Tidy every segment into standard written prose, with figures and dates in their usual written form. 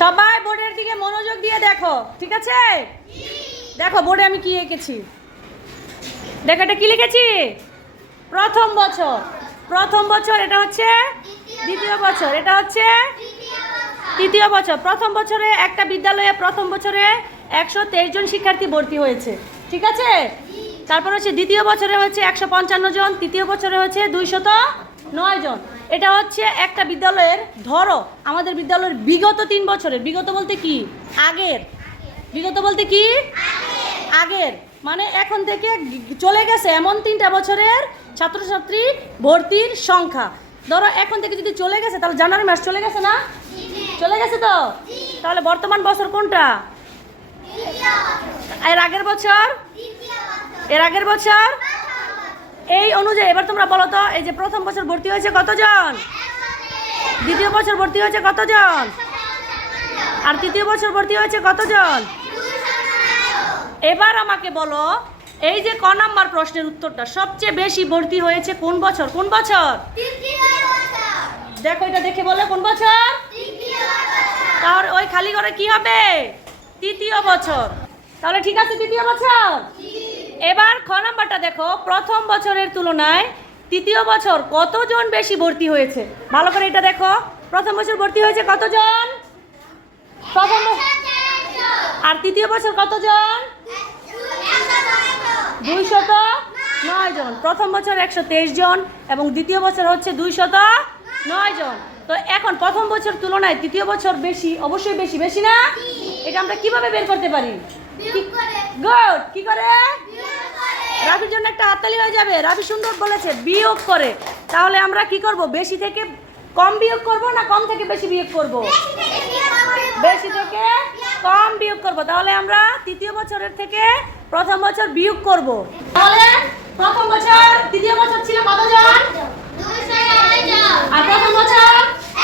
সবাই বোর্ডের দিকে মনোযোগ দিয়ে দেখো, ঠিক আছে? দেখো বোর্ডে আমি কি এঁকেছি, দেখো এটা কি লিখেছি। প্রথম বছর, প্রথম বছর, এটা হচ্ছে দ্বিতীয় বছর, এটা হচ্ছে তৃতীয় বছর। প্রথম বছরে একটা বিদ্যালয়ে প্রথম বছরে 123 জন শিক্ষার্থী ভর্তি হয়েছে, ঠিক আছে? তারপর হচ্ছে দ্বিতীয় বছরে হচ্ছে 155 জন, তৃতীয় বছরে হচ্ছে 209 জন। এটা হচ্ছে একটা বিদ্যালয়ের, ধরো আমাদের বিদ্যালয়ের বিগত 3 বছরের, বিগত বলতে কি আগের, বিগত বলতে কি আগের, মানে এখন থেকে চলে গেছে এমন 3টা বছরের ছাত্রছাত্রী ভর্তির সংখ্যা। ধরো এখন থেকে যদি চলে গেছে তাহলে জানুয়ারি মাস চলে গেছে না? চলে গেছে তো। তাহলে বর্তমান বছর কোনটা? এর আগের বছর, এর আগের বছর। এই অনুযায়ী এবার তোমরা বলো তো, এই যে প্রথম বছর ভর্তি হয়েছে কতজন, দ্বিতীয় বছর ভর্তি হয়েছে কতজন, আর তৃতীয় বছর ভর্তি হয়েছে কতজন? এবার আমাকে বলো, এই যে ক নাম্বার প্রশ্নের উত্তরটা, সবচেয়ে বেশি ভর্তি হয়েছে কোন বছর? কোন বছর? দেখো এটা দেখে বলো কোন বছর। তাহলে ওই খালি ঘরে কি হবে? তৃতীয় বছর। তাহলে ঠিক আছে, তৃতীয় বছর। এবার খ নাম্বারটা দেখো, প্রথম বছরের তুলনায় তৃতীয় বছর কতজন বেশি ভর্তি হয়েছে? ভালো করে এটা দেখো, প্রথম বছর ভর্তি হয়েছে কতজন? প্রথম, আর তৃতীয় বছর কতজন? 209 জন। প্রথম বছর 123 জন এবং দ্বিতীয় বছর হচ্ছে 209 জন। তো এখন প্রথম বছর তুলনায় তৃতীয় বছর বেশি, অবশ্যই বেশি, বেশি না? এটা আমরা কিভাবে বের করতে পারি? গুড, কি করে? রাফির জন্য একটা হাততালি হয়ে যাবে, রাফি সুন্দর বলেছে, বিয়োগ করে। তাহলে আমরা কি করব? বেশি থেকে কম বিয়োগ করব না কম থেকে বেশি বিয়োগ করব? বেশি থেকে কম বিয়োগ করব। তাহলে আমরা তৃতীয় বছরের থেকে প্রথম বছর বিয়োগ করব। তাহলে প্রথম বছর তৃতীয় বছর ছিল কতজন? 209 জন। আর প্রথম বছর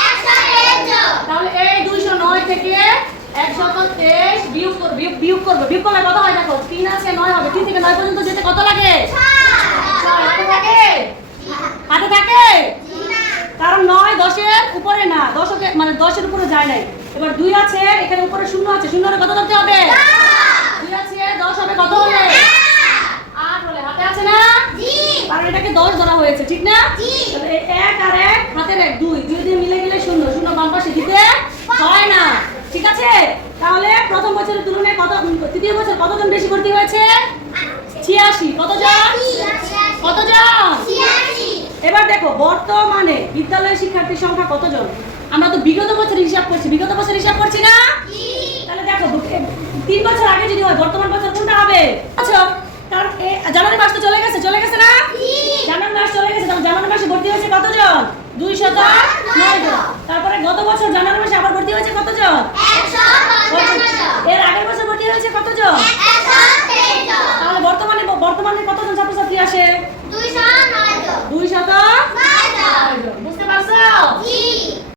123 জন। তাহলে এই 209 থেকে 123 বিয়োগ করব, বিয়োগ করব। বিয়োগ করলে কত হয় দেখো, 3 আছে 9 হবে। 3 থেকে 9 পর্যন্ত যেতে কত লাগে? 6 হাতে থাকে? হাতে থাকে? কারণ 9 10-এর উপরে না, 10 মানে 10-এর উপরে যায় নাই। এবার 2 আছে, এখানে উপরে 0 আছে, 0 এর কত ধরতে হবে? 2 আছে, 10 হবে কত হলে? 8 হলে। হাতে আছে না? জি। কারণ এটাকে 10 ধরা হয়েছে, ঠিক না? জি। তাহলে 1 আর 1 হাতের 1, 2 দিয়ে মিলে গেলে 0, 0 বাম পাশে দিতে হয় না, ঠিক আছে? তাহলে প্রথম বছরের তুলনায় কত, তৃতীয় বছর কতজন বেশি ভর্তি হয়েছে? 86। কতজন? কতজন? 86। এবার দেখো বর্তমানে বিদ্যালয়ের শিক্ষার্থীর সংখ্যা কতজন? আমরা তো বিগত বছর হিসাব করছি, বিগত বছর হিসাব করছি না? তাহলে দেখো 3 বছর আগে যদি হয়, বর্তমান বছর কোনটা হবে? আচ্ছা, কারণ জানুয়ারি মাস তো চলে গেছে, চলে গেছে না? জানুয়ারি মাস চলে গেছে, তাহলে জানুয়ারি মাসে ভর্তি হয়েছে কতজন? 209 জন। তারপরে গত